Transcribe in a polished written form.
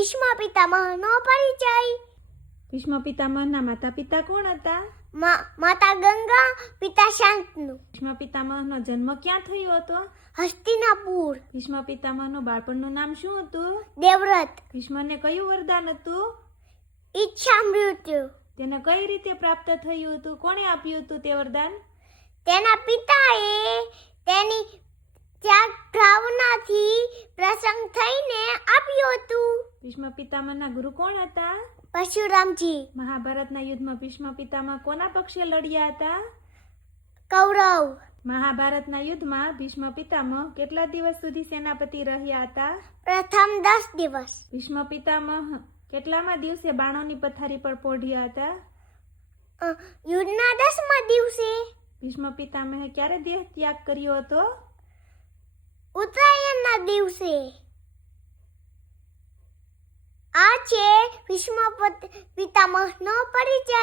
ભીષ્મ પિતામહનો પરિચય. ભીષ્મ પિતામહના માતા પિતા કોણ હતા? માતા ગંગા, પિતા શાંતનુ. ભીષ્મ પિતામહનો જન્મ ક્યાં થયો હતો? હસ્તિનાપુર. ભીષ્મ પિતામહનું બાળપણનું નામ શું હતું? દેવવ્રત. ભીષ્મને કયું વરદાન હતું? ઈચ્છા મૃત્યુ. તેને કઈ રીતે પ્રાપ્ત થયું હતું? કોણે આપ્યું હતું તે વરદાન? તેના પિતાએ તેની ત્યાગ ભાવનાથી પ્રસન્ન થઈને આપ્યું હતું. ભીષ્મ પિતામહના ગુરુ કોણ હતા? પરશુરામજી. મહાભારતના યુદ્ધમાં ભીષ્મ પિતામહ કોના પક્ષે લડ્યા હતા? કૌરવ. મહાભારતના યુદ્ધમાં ભીષ્મ પિતામહ કેટલા દિવસ સુધી સેનાપતિ રહ્યા હતા? પ્રથમ 10 દિવસ. ભીષ્મ પિતામહ કેટલામાં દિવસે બાણોની પથારી પર પોઢ્યા હતા? યુદ્ધના 10મા દિવસે. ભીષ્મ પિતામહે ક્યારે દેહ ત્યાગ કર્યો હતો? ઉત્તરાયણના દિવસે. આ છે ભીષ્મ પિતામહનો પરિચય.